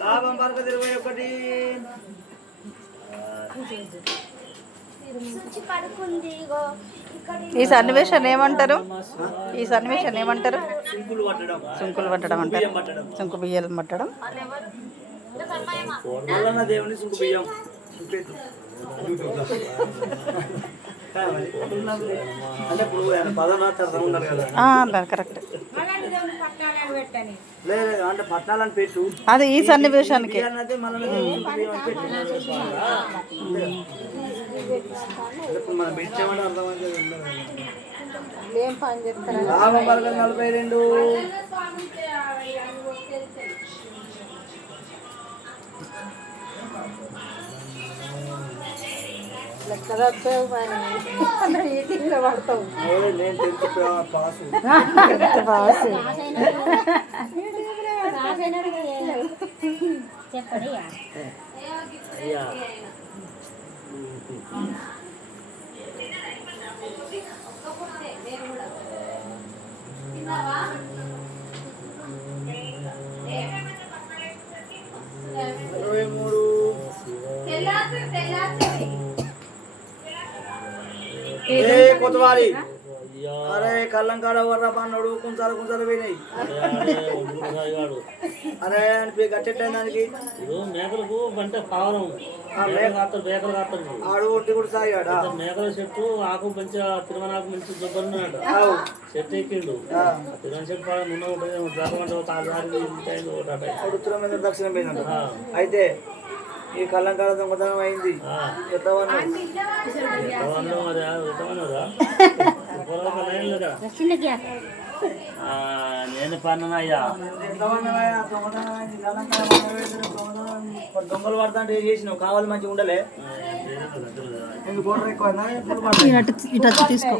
లాభం పరకది 21. ఈ సన్నివేశాన్ని ఏమంటారు? ఈ సన్నివేశాన్ని ఏమంటారు? సుంకులు పట్టడం అంటారు. సుంకు బియ్యం పట్టడం. దేవుని సుంకు బియ్యం అంటే కరెక్ట్. అంటే పట్టాలని పెట్టు. అది ఈ సన్నివేశానికి మనం పెట్టామంటే అర్థమైంది. 42. పడతావు. చెప్పండి. కొత్తవారి అరే కళ్ళం కాడ వర్ర పన్నాడు కుంచాలు పోయినాయి. అరే గట్టెట్టయిన దానికి మేకలకు పంట కావడం ఆడు ఒట్టి కూడా సాగాడా మేకల చెట్టు ఆకు మంచిగా తిరుమలకు మంచి దుబ్బన్నాడు చెట్టు ఎక్కిండు తిరుమల చెట్టు ఉత్తరం మీద దక్షిణం పోయిందంట. అయితే ఈ కళ్ళం కాడ దొంగతనం అయింది. నేను పన్నయ్యా దొంగలు పడతా ఏం చేసినావు? కావాలి మంచిగా ఉండలే తీసుకో.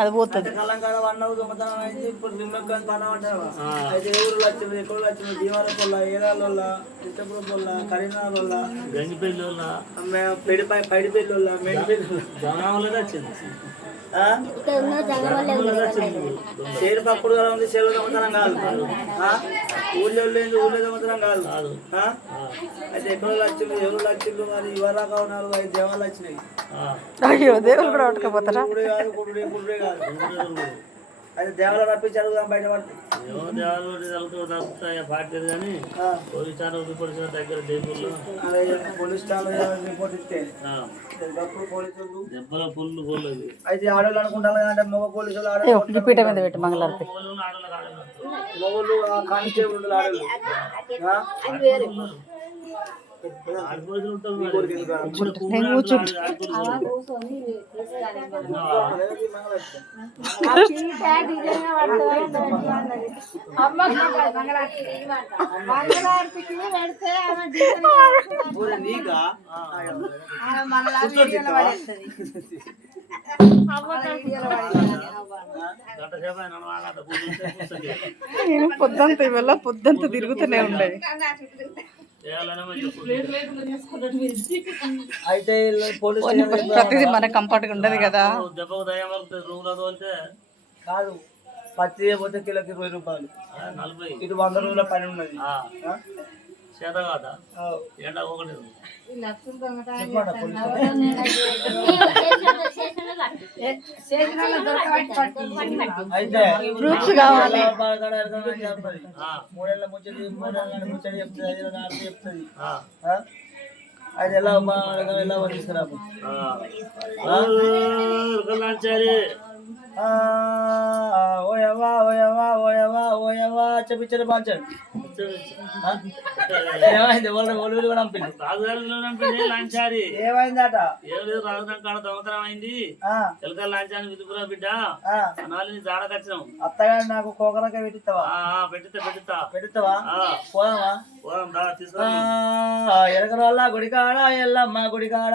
అది పోతుంది. కళ్ళంకాడ అన్నవు దొంగతనం అయింది. ఇప్పుడు నిమ్మకాయ పని అంటావా? అయితే ఏ ఊరు వచ్చింది, ఎక్కడ వచ్చింది? దీవాల పొల్ల, ఏరాల ఇష్టపురం పొల్ల, కరీంనగర్ వల్ల, గంగిపల్లి పైడిపల్లి వల్ల, మేడిపల్లి వచ్చింది. చేరు పక్కడు కదా ఉంది. చేరు దొంగతనం కాదు. ఊళ్ళో దొంగతనం కాదు. అయితే ఎక్కడ వచ్చిండు, ఎవరు వచ్చిండు? మరి ఇవరాక ఉన్నారు. 5 దేవాలు వచ్చినాయి. అయ్యో దేవుళ్ళు కూడా పట్టుకపోతారా? కుడే కాదు. అయితే దేవాలు రప్పించి అడుగుదాం బయట పడితే పోలీస్ స్టాషన్ రిపోర్ట్ ఇస్తే అయితే ఆడవాళ్ళు అనుకుంటాను అంటే మగ పోలీసులు పీట మీద పెట్టి మంగళారతి మగోళ్ళు కానిస్టేబుల్ ఆడవాళ్ళు పొద్దంతా ఇవల్ల పొద్దంతా తిరుగుతూనే ఉండే. అయితే ప్రతిదీ మన కంఫర్ట్ గా ఉండదు కదా. కాదు పత్తి పోతే కిలోకి 20 రూపాయలు. ఇటు 100 రూపాయల పని ఉన్నది. చేత కాదా ఎండ ఒకటి ప్రూఫ్స్ కావాలి. 3 ఏళ్ళ ముచ్చడి చెప్తుంది. 5 ఏళ్ళ చెప్తుంది. అది ఎలా తీసుకురా చెప్పించారు పంచాడు. ఏమైంది? ఒళ్ళు కూడా ఏమైందట? ఏం లేదు, రాజధాని కాడ దొంగతనం అయింది. ఎలకల లాంచాన్ని విధుపురా బిడ్డ అనాలి జాడకొచ్చినాం. అత్తగారు నాకు కోకరక పెట్టిస్తావా? పెడతావా? పోదామా? తీసుకురా. ఎలకల వల్ల గుడికాడ ఎల్లమ్మ గుడికాడ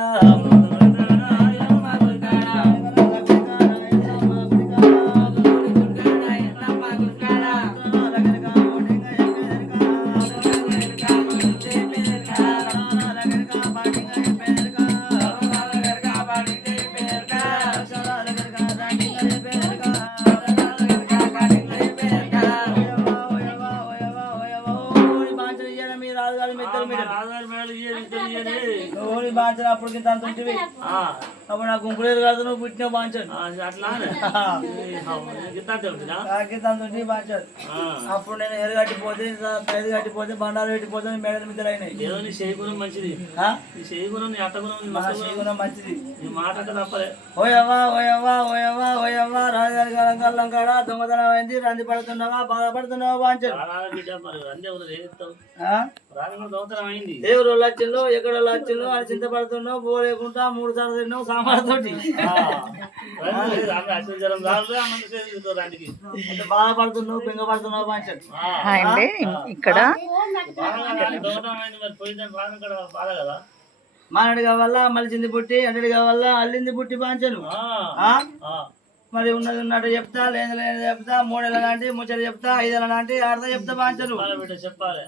ఆధార్ మేళ ఇయ్యని నువ్వు నీ బాంచను అప్పుడు కింద అంత ఉంటుంది అప్పుడు నా గుంపులేదు కాదు నువ్వు పుట్టిన బాంచను అట్లా గిత్త ఉంటుందా కింద అంత ఉంటుంది బాంచను అప్పుడు నేను ఎరు కట్టిపోతే బండాలు పెట్టిపోతే మేడల మీద అయినాయి ఏదో నీ చేయగుణం మంచిది నీ చేయగుణం నీ అట్టగుణం చేయగుణం మంచిది నీ మాట అంటే తప్పలే ఓయవ్వా రాజుగారి కాలం కల్లం కాడ దొంగతనం అయింది రంది పడుతున్నావా బాధపడుతున్నావా బాంచను బిడ్డ మరి అందే ఉన్నది ఏం చెప్తావు రాజు దొంగతనం అయింది దేవుడు లక్షలు ఎక్కడ లక్షలు అని చింతపడుతున్నావు బో లేకుండా 3 సార్లు తిన్నావు సాంబార్తోటి బాధపడుతున్నావు బెంగపడుతున్నావు బాంచను అండి ఇక్కడ బాధ కదా మానడు కావాలా మలిచింది పుట్టి అంటడి కావాలా అల్లింది పుట్టి బాంచను మరి ఉన్నది ఉన్నట్టు చెప్తా లేదు లేదు చెప్తా 3 ఏళ్ళ లాంటి ముచ్చట చెప్తా 5 ఏళ్ళ లాంటి 6 చెప్తా బాంచను చెప్పాలి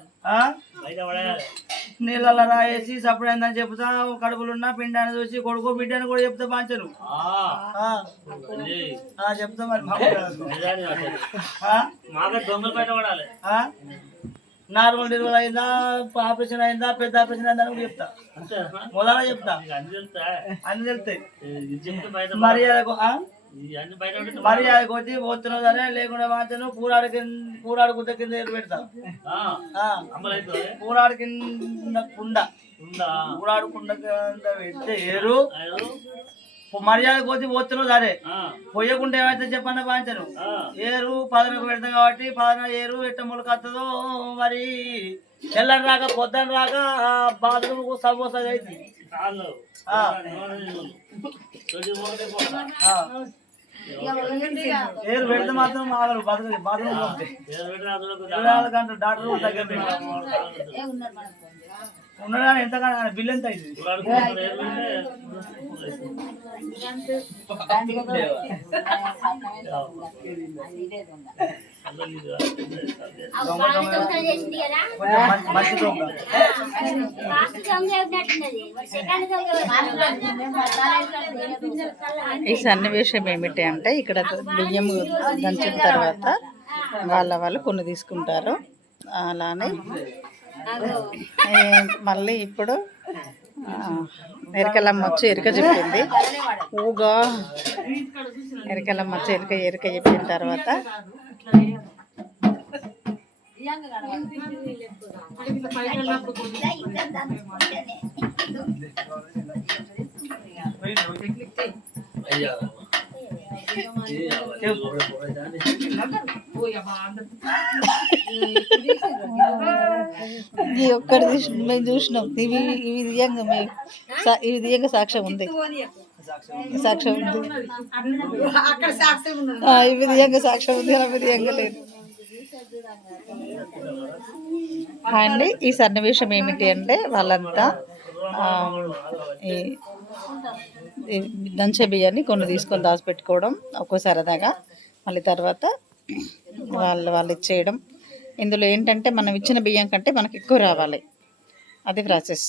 నీళ్ళ రాయేసి సప్పుడైందని చెప్తా కడుపులున్న పిండాన్ని చూసి కొడుకు బిడ్డని కూడా చెప్తా బాంచను చెప్తా మరి దొంగలు బయట పడాలి నార్మల్ డెలివరీ అయిందా ఆపరేషన్ అయిందా పెద్ద ఆపరేషన్ అయిందా అని కూడా చెప్తా మొదల చెప్తా అన్ని తెలుస్తాయి మర్యాద కొద్ది పోతున్నావు సరే లేకుండా మాత్రం పూరాడు గుద్ద కింద ఏరు పెడతా పూరాడు కింద పూరాడు కుండ కింద పెడితే ఏరు మర్యాద కొద్ది పోతున్నావు సరే పొయ్యకుండా ఏమైతే చెప్పన్న పాంచను ఏరు పదనకు పెడతాం కాబట్టి పదన ఏరు ఎట్ట మొలకత్తదో మరి తెల్లని రాక పొద్దున రాక బాత్రూమ్ సమోసా అయితే ఏరు పెడితే మాత్రం ఆగరు బతుకు బాత్రూమ్ 24 గంటలు డాక్టర్ దగ్గర ఉన్నాడు కానీ ఎంతగానో బిల్ ఎంత అయింది మంచి దొంగ ఈ సన్నివేశం ఏమిటి అంటే ఇక్కడ బియ్యం దంచిన తర్వాత వాళ్ళు కొన్ని తీసుకుంటారు. అలానే మళ్ళీ ఇప్పుడు ఎరకలమ్మ వచ్చి ఎరుక చెప్పింది. ఊగా ఎరకలమ్మ వచ్చి ఎరుక చెప్పిన తర్వాత ఒక్కటి మేము చూసినాం. ఇవి దియంగా సాక్ష్యం ఉంది. ఇవి దియంగా సాక్ష్యం ఉంది, అవి దియంగా లేదు అండి. ఈ సన్నివేశం ఏమిటి అంటే వాళ్ళంతా ఈ దంచే బియ్యాన్ని కొన్ని తీసుకొని దాచిపెట్టుకోవడం ఒక్కో సరదాగా, మళ్ళీ తర్వాత వాళ్ళు ఇచ్చేయడం. ఇందులో ఏంటంటే మనం ఇచ్చిన బియ్యం కంటే మనకి ఎక్కువ రావాలి, అది ప్రాసెస్.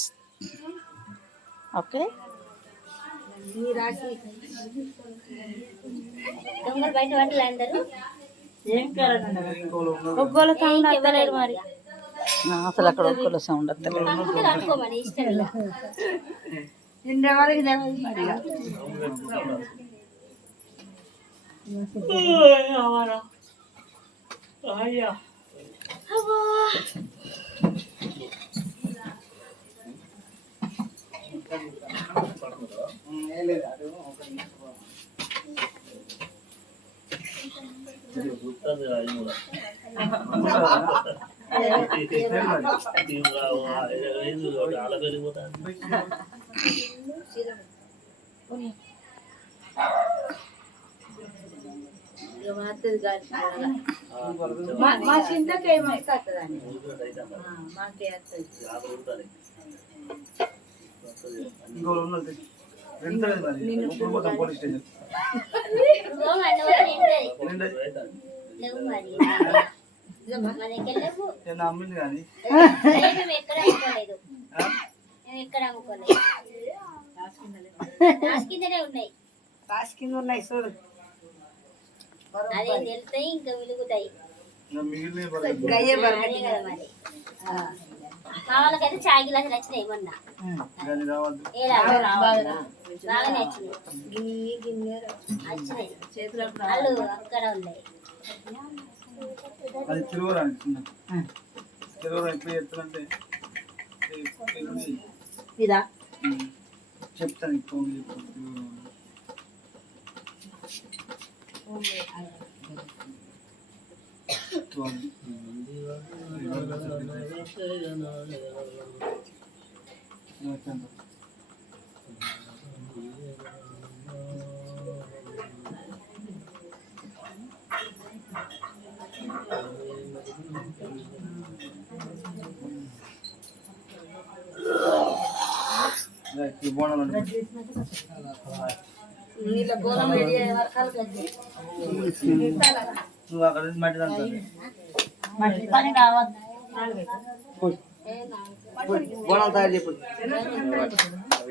ఓకే, అసలు అక్కడ ఒక్కలో సౌండ్ వస్తలేదు. మా చింతకి ఏమవుతుందని మాకే అమ్మింది కానీ కింద ఉన్నాయి చూడు, అదే తెలుస్తాయి ఇంకా మిలుగుతాయి. మిగిలిన మా వాళ్ళకైతే చాయ్ గిలాసులు వచ్చినాయి మొన్న. దాన్ని రావద్దు. ఏ బాగానే వచ్చినాయి. వచ్చినాయి వాళ్ళు అక్కడ ఉన్నాయి. అది తిరుగురాని చిన్న తిరుగురా ఎప్పుడు చెప్తానంటే ఇదా చెప్తాను ఇప్పుడు నువ్వు అక్కడ నుంచి మట్టి దంతా మట్టి పని కావద్దు బోనాలు తయారు చెప్పు